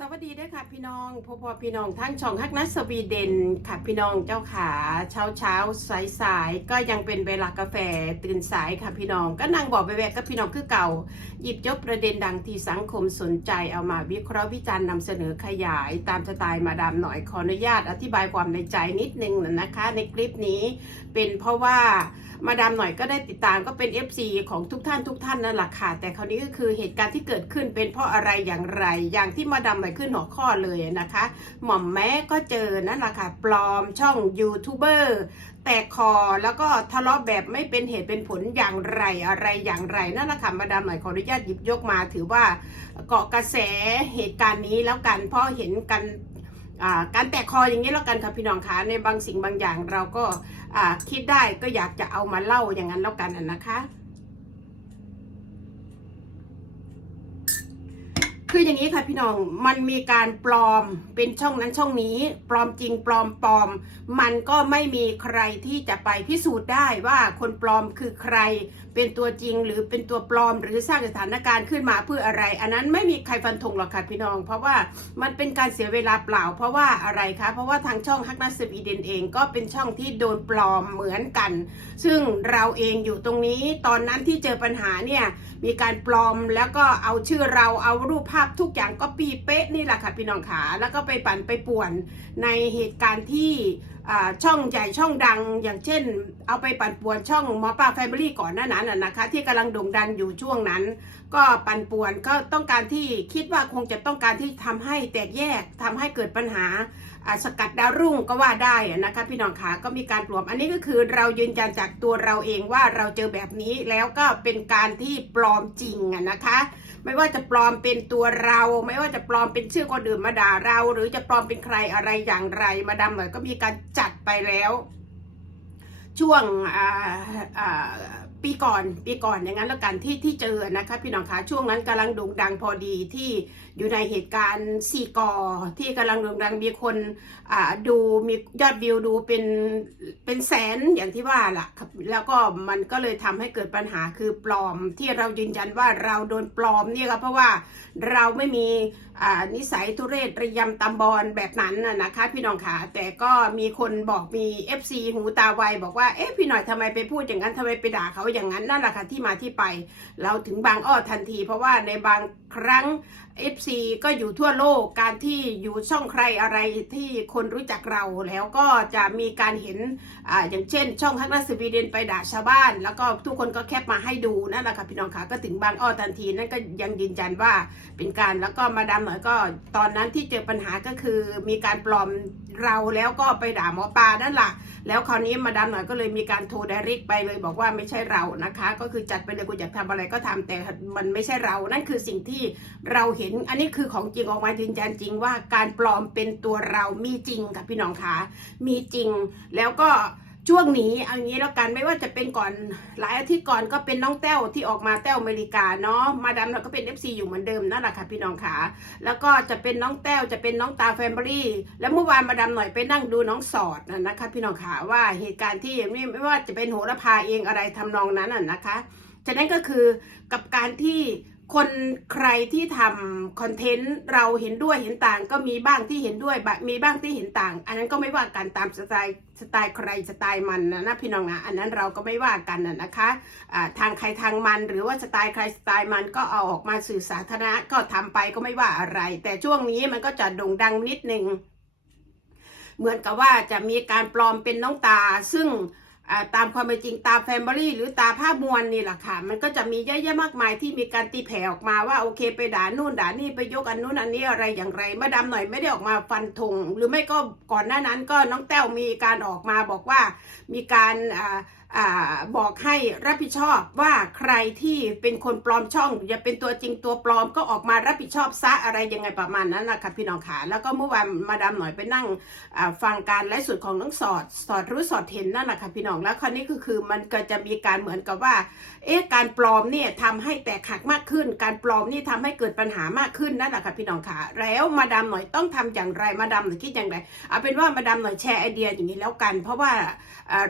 สวัสดีด้วยค่ะพี่น้องพ่อพ่อพี่น้องทั้งช่องฮักนัสวีเดนค่ะพี่น้องเจ้าขาเช้าเช้าสายสายก็ยังเป็นเวลากาแฟตื่นสายค่ะพี่น้อง ก็นั่งบอกไปแวกกับพี่น้องคือเก่า หยิบยกประเด็นดังที่สังคมสนใจเอามาวิเคราะห์วิจารณ์นำเสนอขยาย ตามสไตล์มาดามหน่อยขออนุญาตอธิบายความในใจนิดนึงนะคะ ในคลิปนี้เป็นเพราะว่า มาดามหน่อยก็ได้ติดตามก็เป็น FC ของทุกท่านทุกท่านนั่นแหละค่ะ แต่คราวนี้ก็คือเหตุการณ์ที่เกิดขึ้นเป็นเพราะอะไรอย่างไร อย่างที่มาดามหน่อยขึ้นหัวข้อเลยนะคะ หม่อมแม้ก็เจอนั่นแหละค่ะ ปลอมช่องยูทูบเบอร์แตกคอแล้วก็ทะเลาะแบบไม่เป็นเหตุเป็นผลอย่างไรอะไรอย่างไรนั่นแหละค่ะมาดามหน่อยขออนุญาตหยิบยกมา ถือว่าเกาะกระแสเหตุการณ์นี้แล้วกันเพราะเห็นกัน การแตกคออย่างนี้แล้วกันค่ะพี่น้องคะในบางสิ่งบางอย่างเราก็คิดได้ก็อยากจะเอามาเล่าอย่างนั้นแล้วกันนะคะ คืออย่างนี้ค่ะพี่น้องมันมีการปลอมเป็นช่องนั้นช่องนี้ ปลอมจริงปลอมปลอม มันก็ไม่มีใครที่จะไปพิสูจน์ได้ว่าคนปลอมคือใคร เป็นตัวจริงหรือเป็นตัวปลอม หรือสร้างสถานการณ์ขึ้นมาเพื่ออะไร อันนั้นไม่มีใครฟันธงหรอกค่ะพี่น้อง เพราะว่ามันเป็นการเสียเวลาเปล่า เพราะว่าอะไรคะเพราะว่าทางช่องฮักนัสวีเดนเองก็เป็นช่องที่โดนปลอมเหมือนกัน ซึ่งเราเองอยู่ตรงนี้ตอนนั้นที่เจอปัญหาเนี่ยมีการปลอมแล้วก็เอาชื่อเราเอารูปภาพทุกอย่างก็ปีเป๊ะนี่แหละค่ะพี่น้องขาแล้วก็ไปปั่นไปป่วนในเหตุการณ์ที่ช่องใหญ่ช่องดัง อย่างเช่น เอาไปปั่นป่วนช่องหมอปลาแฟมิลี่ก่อนหน้านั้นนะคะ ที่กำลังโด่งดังอยู่ช่วงนั้น ก็ปั่นป่วนก็ต้องการที่คิดว่าคงจะต้องการที่ทำให้แตกแยกทำให้เกิดปัญหา สกัดดาวรุ่งก็ว่าได้นะคะพี่น้องขาก็มีการปลอม อันนี้ก็คือเรายืนยันจากตัวเราเองว่าเราเจอแบบนี้แล้วก็เป็นการที่ปลอมจริงอะนะคะ ไม่ว่าจะปลอมเป็นตัวเรา ไม่ว่าจะปลอมเป็นชื่อคนอื่นมาด่าเรา หรือจะปลอมเป็นใครอะไรอย่างไร มาดามหน่อยก็มีการจัดไปแล้ว ช่วงอ่าอ่าปีก่อนปีก่อนอย่างนั้นแล้วกันที่ที่เจอนะคะ พี่น้องคะช่วงนั้นกำลังโด่งดังพอดีที่ อยู่ในเหตุการณ์ซีกอที่กำลังโด่งดังมีคนอ่าดูมียอดวิวดูเป็นเป็นแสนอย่างที่ว่าล่ะครับแล้วก็มันก็เลยทำให้เกิดปัญหาคือปลอมที่เรายืนยันว่าเราโดนปลอมเนี่ยก็เพราะว่าเราไม่มีอ่านิสัยทุเรศระยำตำบอลแบบนั้นนะนะคะพี่น้องขาแต่ก็มีคนบอกมี FC หูตาไวบอกว่าเอ๊ะพี่หน่อยทำไมไปพูดอย่างนั้นทำไมไปด่าเขาอย่างนั้นนั่นแหละค่ะที่มาที่ไป เราถึงบางอ้อทันที เพราะว่าในบาง ครั้ง FC ก็อยู่ทั่วโลกการที่อยู่ช่องใครอะไรที่คนรู้จักเราแล้วก็จะมีการเห็นอ่าอย่างเช่น ช่องฮักนัสวีเดนไปด่าชาวบ้าน แล้วก็ทุกคนก็แคปมาให้ดูนั่นแหละค่ะพี่น้องขาก็ถึงบางอ้อทันทีนั่นก็ยังยืนยันว่าเป็นการแล้วก็มาดามหน่อยก็ตอนนั้นที่เจอปัญหาก็คือมีการปลอมเราแล้วก็ไปด่าหมอปลานั่นแหละแล้วคราวนี้มาดามหน่อยก็เลยมีการโทรไดเรกไปเลยบอกว่าไม่ใช่เรานะคะ ก็คือจัดไปเลยกูอยากทำอะไรก็ทำแต่มันไม่ใช่เรานั่นคือสิ่งที่เราเห็นอันนี้คือของจริงออกมายืนยันจริงว่าการปลอมเป็นตัวเรามีจริงค่ะพี่น้องคะมีจริง แล้วก็ช่วงนี้เอางี้แล้วกันไม่ว่าจะเป็นก่อนหลายอาทิตย์ก่อนก็เป็นน้องแต้วที่ออกมาแต้วอเมริกาเนาะมาดามเราก็เป็น FC อยู่เหมือนเดิมนั่นแหละค่ะพี่น้องขาแล้วก็จะเป็นน้องแต้วจะเป็นน้องตาแฟมิลี่แล้วเมื่อวานมาดามหน่อยไปนั่งดูน้องสอดนะนะคะพี่น้องขาว่าเหตุการณ์ที่ไม่ไม่ว่าจะเป็นโหระพาเองอะไรทำนองนั้นน่ะนะคะฉะนั้นก็คือกับการที่ คนใครที่ทำคอนเทนต์เราเห็นด้วยเห็นต่างก็มีบ้างที่เห็นด้วยมีบ้างที่เห็นต่าง อันนั้นก็ไม่ว่ากันตามสไตล์สไตล์ใครสไตล์มันนะนะพี่น้องนะอันนั้นเราก็ไม่ว่ากันนะนะคะทางใครทางมันหรือว่าสไตล์ใครสไตล์มันก็เอาออกมาสื่อสาธารณะก็ทำไปก็ไม่ว่าอะไร แต่ช่วงนี้มันก็จะโด่งดังนิดนึงเหมือนกับว่าจะมีการปลอมเป็นน้องตาซึ่ง ตามความเป็นจริงตาแฟมิลี่หรือตาภามวลนี่แหละค่ะ มันก็จะมีเยอะแยะมากมายที่มีการตีแผ่ออกมาว่าโอเคไปด่านู่นด่านี่ไปยกอันนู้นอันนี้อะไรอย่างไรมาดามหน่อยไม่ได้ออกมาฟันธงหรือไม่ก็ก่อนหน้านั้นก็น้องแต้วมีการออกมาบอกว่ามีการ อบอกให้รับผิดชอบว่าใครที่เป็นคนปลอมช่อง อย่าเป็นตัวจริงตัวปลอมก็ออกมารับผิดชอบซะอะไรยังไงประมาณนั้นนะคะพี่น้องขาแล้วก็เมื่อวานมาดามหน่อยไปนั่งฟังการไลฟ์สดของน้องสอดสอดรู้สอดเห็นนั่นแหละค่ะพี่น้องแล้วคราวนี้ก็คือมันก็จะมีการเหมือนกับว่า เอ๊ะการปลอมเนี่ยทำให้แตกหักมากขึ้น การปลอมนี่ทำให้เกิดปัญหามากขึ้นนั่นแหละค่ะพี่น้องขาแล้วมาดามหน่อยต้องทำอย่างไรมาดามหน่อยคิดอย่างไรเอาเป็นว่ามาดามหน่อยแชร์ไอเดียอย่างนี้แล้วกัน เพราะว่า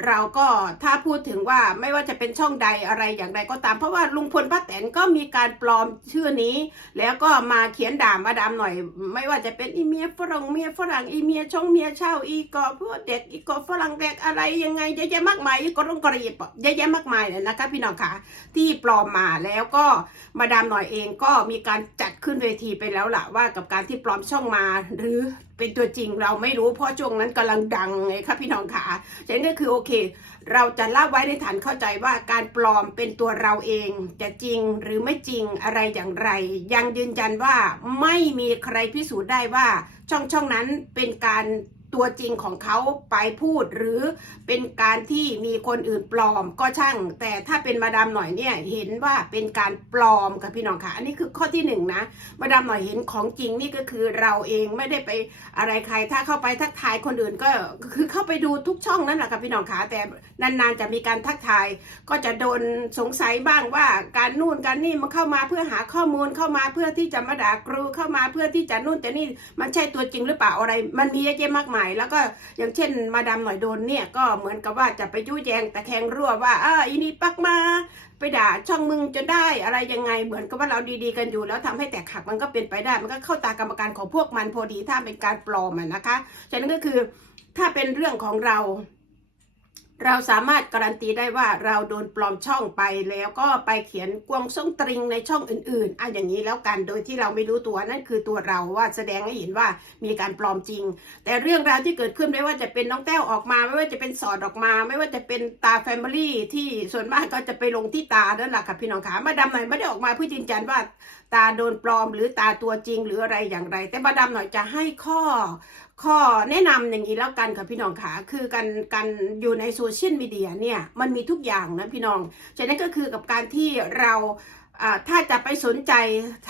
เราก็ถ้าพูดถึงว่าไม่ว่าจะเป็นช่องใดอะไรอย่างไรก็ตาม เพราะว่าลุงพลป้าแตนก็มีการปลอมชื่อนี้ แล้วก็มาเขียนด่ามาดามหน่อย ไม่ว่าจะเป็นอีเมียฝรั่งเมียฝรั่งอีเมียช่องเมียเช่าอีกอพวกเด็กอีกอฝรั่งเด็กอะไรยังไงเยอะแยะมากมายอีกอรงกระยิบเยอะแยะมากมายเลยนะคะพี่น้องค่ะที่ปลอมมาแล้วก็มาดามหน่อยเองก็มีการจัดขึ้นเวทีไปแล้วล่ะว่ากับการที่ปลอมช่องมา หรือเป็นตัวจริงเราไม่รู้เพราะช่วงนั้นกำลังดังไงครับพี่น้องค่ะฉะนั้นก็คือโอเค เราจะเล่าไว้ในฐานเข้าใจว่าการปลอมเป็นตัวเราเองจะจริงหรือไม่จริงอะไรอย่างไร ยังยืนยันว่าไม่มีใครพิสูจน์ได้ว่าช่องช่องนั้นเป็นการ ตัวจริงของเขาไปพูดหรือเป็นการที่มีคนอื่นปลอมก็ช่าง แต่ถ้าเป็นมาดามหน่อยเนี่ยเห็นว่าเป็นการปลอมค่ะพี่น้องค่ะ อันนี้คือข้อที่หนึ่งนะ มาดามหน่อยเห็นของจริงนี่ก็คือเราเองไม่ได้ไปอะไรใคร ถ้าเข้าไปทักทายคนอื่นก็คือเข้าไปดูทุกช่องนั่นแหละค่ะพี่น้องค่ะแต่นานๆจะมีการทักทาย ก็จะโดนสงสัยบ้างว่าการนู่นการนี่มันเข้ามาเพื่อหาข้อมูลเข้ามาเพื่อที่จะมาด่าครูเข้ามาเพื่อที่จะนู่นจะนี่มันใช่ตัวจริงหรือเปล่าอะไร มันมีเยอะแยะมากมายแล้วก็อย่างเช่น มาดามหน่อยโดนเนี่ยก็เหมือนกับว่าจะไปยุแยงตะแคงรั่วว่าอ่าอีนี่ปักมาไปด่าช่องมึงจนได้อะไรยังไงเหมือนกับว่าเราดีๆกันอยู่ แล้วทำให้แตกหักมันก็เป็นไปได้ มันก็เข้าตากรรมการของพวกมันพอดีถ้าเป็นการปลอมนะคะฉะนั้นก็คือถ้าเป็นเรื่องของเรา เราสามารถการันตีได้ว่าเราโดนปลอมช่องไปแล้วก็ไปเขียนกวงส่งตริงในช่องอื่นๆอะอย่างนี้แล้วกันโดยที่เราไม่รู้ตัวนั่นคือตัวเราว่าแสดงให้เห็นว่ามีการปลอมจริง แต่เรื่องราวที่เกิดขึ้นไม่ว่าจะเป็นน้องแต้วออกมา ไม่ว่าจะเป็นสอดออกมา ไม่ว่าจะเป็นตาแฟมิลี่ที่ส่วนมากก็จะไปลงที่ตานั่นแหละค่ะพี่น้องขามาดามหน่อยไม่ได้ออกมาเพื่อยืนยันว่าตาโดนปลอมหรือตาตัวจริงหรืออะไรอย่างไร แต่มาดามหน่อยจะให้ข้อ ข้อแนะนำอย่างนี้แล้วกันค่ะพี่น้องขาคือการการอยู่ในโซเชียลมีเดียเนี่ยมันมีทุกอย่างนะพี่น้องฉะนั้นก็คือกับการที่เรา ถ้าจะไปสนใจ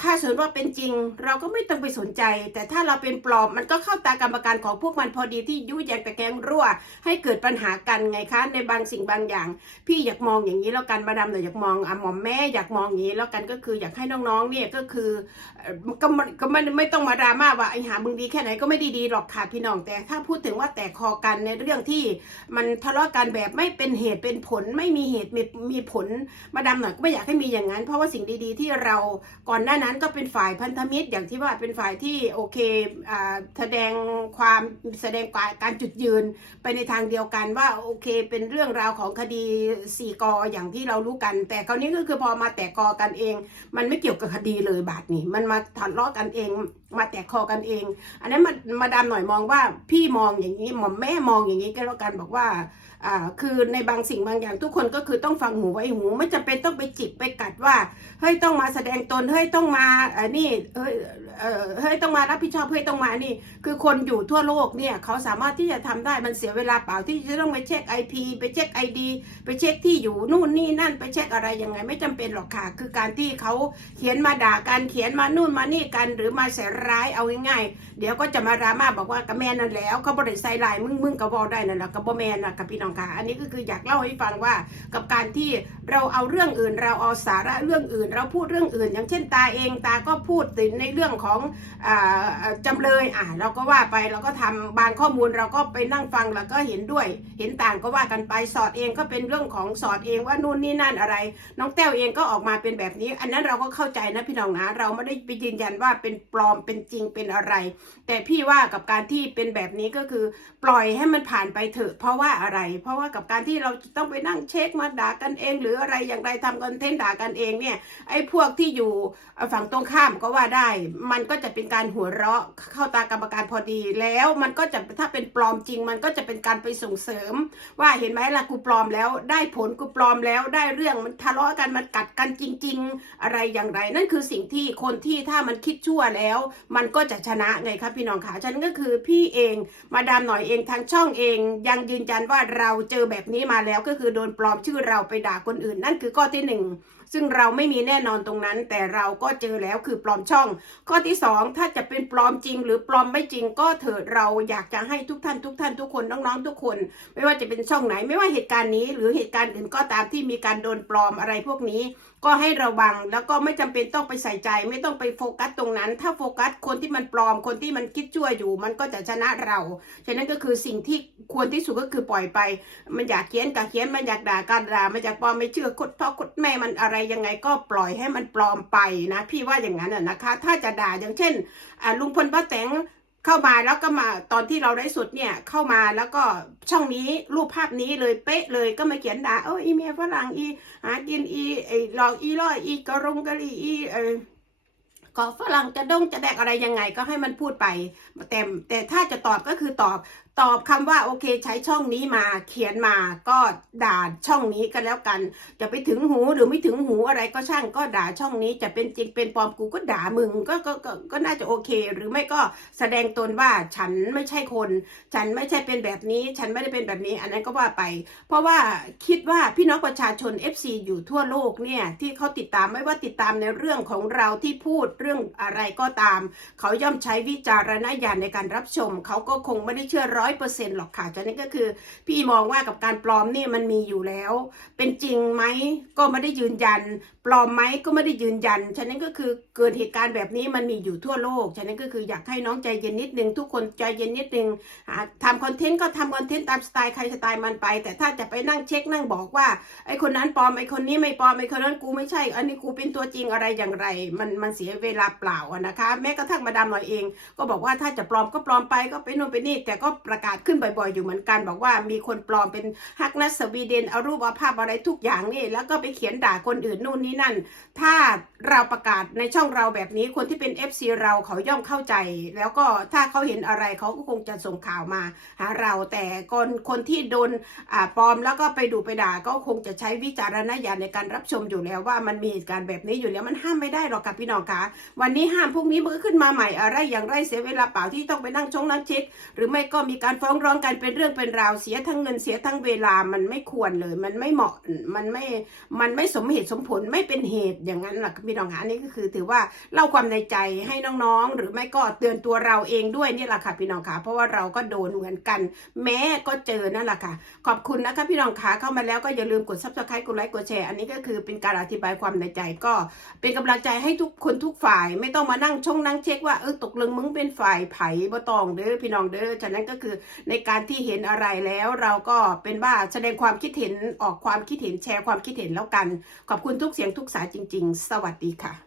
ถ้าสมมติว่าเป็นจริง เราก็ไม่ต้องไปสนใจ แต่ถ้าเราเป็นปลอมมันก็เข้าตากรรมการของพวกมันพอดีที่ยุแยงตะแกงรั่ว ให้เกิดปัญหากันไงคะ ในบางสิ่งบางอย่าง พี่อยากมองอย่างนี้แล้วกันมาดามหน่อยอยากมองอะหมอมแม่อยากมองอย่างนี้แล้วกันก็คืออยากให้น้องๆเนี่ยก็คือก็ก็ไม่ไม่ต้องมาดราม่าว่าไอ้หามึงดีแค่ไหนก็ไม่ดีดีหรอกค่ะพี่น้องแต่ ถ้าพูดถึงว่าแตกคอกันในเรื่องที่มันทะเลาะกันแบบไม่เป็นเหตุเป็นผลไม่มีเหตุมีมีผลมาดามหน่อยก็ไม่อยากให้มีอย่างนั้นเพราะว่าสิ่งดีๆ ที่เราก่อนหน้านั้นก็เป็นฝ่ายพันธมิตร อย่างที่ว่าเป็นฝ่ายที่โอเคอ่าแสดงความแสดงการจุดยืนไปในทางเดียวกันว่าโอเคเป็นเรื่องราวของคดีสี่กออย่างที่เรารู้กัน แต่คราวนี้ก็คือพอมาแตกกอกันเอง มันไม่เกี่ยวกับคดีเลยบาทนี่มันมาทะเลาะกันเองมาแตกคอกันเอง อันนั้นมามาดามหน่อยมองว่าพี่มองอย่างนี้หมอมแม่มองอย่างนี้ก็แล้วกันบอกว่าอ่าคือในบางสิ่งบางอย่างทุกคนก็คือต้องฟังหูไว้หูไม่จำเป็นต้องไปจิบไปกัดว่าเฮ้ยต้องมาแสดงตนเฮ้ยต้องมาอ่านี่เฮ้ยเออเฮ้ยต้องมารับผิดชอบเฮ้ยต้องมานี่ คือคนอยู่ทั่วโลกเนี่ยเขาสามารถที่จะทำได้มันเสียเวลาเปล่าที่จะต้องไปเช็ค IP ไปเช็ค ID ไปเช็คที่อยู่นู่นนี่นั่นไปเช็คอะไรยังไงไม่จำเป็นหรอกค่ะ คือการที่เขาเขียนมาด่ากันเขียนมานู่นมานี่กันหรือมาใส่ร้ายเอาง่ายๆเดี๋ยวก็จะมาดราม่าบอกว่ากระแมนนั่นแล้วเขาบริใส่ลายมึงมึงกระบอกได้นั่นแหละกระบอแมนนะกับพี่น้องค่ะอันนี้ก็คืออยากเล่าให้ฟังว่ากับการที่ เราเอาเรื่องอื่น เราเอาสาระเรื่องอื่น เราพูดเรื่องอื่น อย่างเช่นตาเองตาก็พูดถึงในเรื่องของอ่าจำเลยอ่าเราก็ว่าไปเราก็ทำบางข้อมูลเราก็ไปนั่งฟังแล้วก็เห็นด้วย เห็นต่างก็ว่ากันไปสอดเองก็เป็นเรื่องของสอดเองว่านู่นนี่นั่นอะไร น้องแต้วเองก็ออกมาเป็นแบบนี้ อันนั้นเราก็เข้าใจนะพี่น้องนะเราไม่ได้ไปยืนยันว่าเป็นปลอมเป็นจริงเป็นอะไร แต่พี่ว่ากับการที่เป็นแบบนี้ก็คือ ปล่อยให้มันผ่านไปเถอะเพราะว่าอะไร เพราะว่ากับการที่เราต้องไปนั่งเช็คมาด่ากันเองหรืออะไรอย่างไรทำคอนเทนต์ด่ากันเองเนี่ยไอ้พวกที่อยู่ฝั่งตรงข้ามก็ว่าได้ มันก็จะเป็นการหัวเราะเข้าตากรรมการพอดีแล้วมันก็จะถ้าเป็นปลอมจริง มันก็จะเป็นการไปส่งเสริม ว่าเห็นไหมล่ะกูปลอมแล้ว ได้ผลกูปลอมแล้วได้เรื่องมันทะเลาะกันมันกัดกันจริง ๆ อะไรอย่างไร นั่นคือสิ่งที่คนที่ถ้ามันคิดชั่วแล้ว มันก็จะชนะไงครับพี่น้องขาฉันก็คือพี่เองมาดามหน่อยเองทางช่องเอง ยังยืนยันว่าเราเจอแบบนี้มาแล้วก็คือโดนปลอมชื่อเราไปด่าคนอื่นนั่นคือข้อที่หนึ่งซึ่งเราไม่มีแน่นอนตรงนั้น แต่เราก็เจอแล้วคือปลอมช่อง ข้อที่สองถ้าจะเป็นปลอมจริง หรือปลอมไม่จริงก็เถิดเราอยากจะให้ทุกท่านทุกท่านทุกคนน้องๆทุกคน ไม่ว่าจะเป็นช่องไหน ไม่ว่าเหตุการณ์นี้ หรือเหตุการณ์อื่นก็ตามที่มีการโดนปลอมอะไรพวกนี้ ก็ให้ระวังแล้วก็ไม่จำเป็นต้องไปใส่ใจ ไม่ต้องไปโฟกัสตรงนั้น ถ้าโฟกัสคนที่มันปลอมคนที่มันคิดชั่วอยู่ มันก็จะชนะเรา ฉะนั้นก็คือสิ่งที่ควรที่สุดก็คือปล่อยไป มันอยากเขียนก็เขียนมันอยากด่าการด่ามันอยากปลอมไม่เชื่อคดพ่อคดแม่มันอะไรยังไงก็ปล่อยให้มันปลอมไปนะ พี่ว่าอย่างนั้นนะคะ ถ้าจะด่าอย่างเช่นลุงพลป้าแตง เข้ามาแล้วก็มาตอนที่เราได้สุดเนี่ยเข้ามาแล้วก็ช่องนี้รูปภาพนี้เลยเป๊ะเลยก็มาเขียนด่าเอออีเมียฝรั่งอีหากินอีไอหลอกอีล่ออีกระรงกะลีอีเออก็ฝรั่งจะดงจะแดกอะไรยังไงก็ให้มันพูดไปแต่แต่ถ้าจะตอบก็คือตอบ ตอบคำว่าโอเคใช้ช่องนี้มาเขียนมาก็ด่าช่องนี้ก็แล้วกัน จะไปถึงหูหรือไม่ถึงหูอะไรก็ช่างก็ด่าช่องนี้ จะเป็นจริงเป็นปลอมกูก็ด่ามึงก็ก็ก็ก็น่าจะโอเค หรือไม่ก็แสดงตนว่าฉันไม่ใช่คน ฉันไม่ใช่เป็นแบบนี้ ฉันไม่ได้เป็นแบบนี้ อันนั้นก็ว่าไป เพราะว่าคิดว่าพี่น้องประชาชน FC อยู่ทั่วโลกเนี่ยที่เขาติดตามไม่ว่าติดตามในเรื่องของเราที่พูดเรื่องอะไรก็ตาม เขาย่อมใช้วิจารณญาณในการรับชม เขาก็คงไม่ได้เชื่อร้อยเปอร์เซ็นต์หรอกค่ะจากนี้ก็คือ พี่มองว่ากับการปลอมนี่มันมีอยู่แล้ว เป็นจริงไหมก็ไม่ได้ยืนยัน ปลอมไหมก็ไม่ได้ยืนยัน ฉะนั้นก็คือเกิดเหตุการณ์แบบนี้มันมีอยู่ทั่วโลก ฉะนั้นก็คืออยากให้น้องใจเย็นนิดนึงทุกคนใจเย็นนิดนึงทำคอนเทนต์ก็ทำคอนเทนต์ตามสไตล์ใครสไตล์มันไป แต่ถ้าจะไปนั่งเช็คนั่งบอกว่าไอ้คนนั้นปลอมไอ้คนนี้ไม่ปลอมไอ้คนนั้นกูไม่ใช่ อันนี้กูเป็นตัวจริงอะไรอย่างไร มันมันเสียเวลาเปล่านะคะ แม้กระทั่งมาดามหน่อยเอง ก็บอกว่าถ้าจะปลอมก็ปลอมไปก็ไปโน่นไปนี่แต่ก็ประกาศขึ้นบ่อยๆอยู่เหมือนกัน บอกว่ามีคนปลอมเป็นฮักนัสสวีเดนเอารูปเอาภาพอะไรทุกอย่างนี่ แล้วก็ไปเขียนด่าคนอื่นนู่นนี่นั่น ถ้าเราประกาศในช่องเราแบบนี้คนที่เป็น FC เราเขาย่อมเข้าใจ แล้วก็ถ้าเขาเห็นอะไรเขาก็คงจะส่งข่าวมาหาเราแต่คนคนที่โดนปลอมแล้วก็ไปดูไปด่าก็คงจะใช้วิจารณญาณในการรับชมอยู่แล้วว่ามันมีเหตุการณ์แบบนี้อยู่แล้วมันห้ามไม่ได้หรอกค่ะพี่น้องคะวันนี้ห้ามพรุ่งนี้มันก็ขึ้นมาใหม่อะไรอย่างไรเสียเวลาเปล่าที่ต้องไปนั่งชงนั่งเช็ค หรือไม่ก็มีการการฟ้องร้องกันเป็นเรื่องเป็นราวเสียทั้งเงินเสียทั้งเวลามันไม่ควรเลย มันไม่เหมาะมันไม่มันไม่สมเหตุสมผลไม่เป็นเหตุอย่างนั้นหรอกพี่น้องคะอันนี้ก็คือ ถือว่าเล่าความในใจให้น้องๆ หรือไม่ก็เตือนตัวเราเองด้วยนี่แหละค่ะพี่น้องคะเพราะว่าเราก็โดนเหมือนกัน แม้ก็เจอนั่นแหละค่ะ ขอบคุณนะคะพี่น้องคะเข้ามาแล้วก็อย่าลืมกดซับสไครต์กดไลค์กดแชร์อันนี้ก็คือเป็นการอธิบายความในใจก็เป็นกำลังใจให้ทุกคนทุกฝ่าย ไม่ต้องมานั่งชงนั่งเช็คว่าเออตกลงมึงเป็นฝ่ายไผ่บ่ตองเด้อพี่น้องเด้อฉะนั้นก็คือในการที่เห็นอะไรแล้วเราก็เป็นว่าแสดงความคิดเห็นออกความคิดเห็นแชร์ความคิดเห็นแล้วกัน ขอบคุณทุกเสียงทุกสายจริง ๆ สวัสดีค่ะ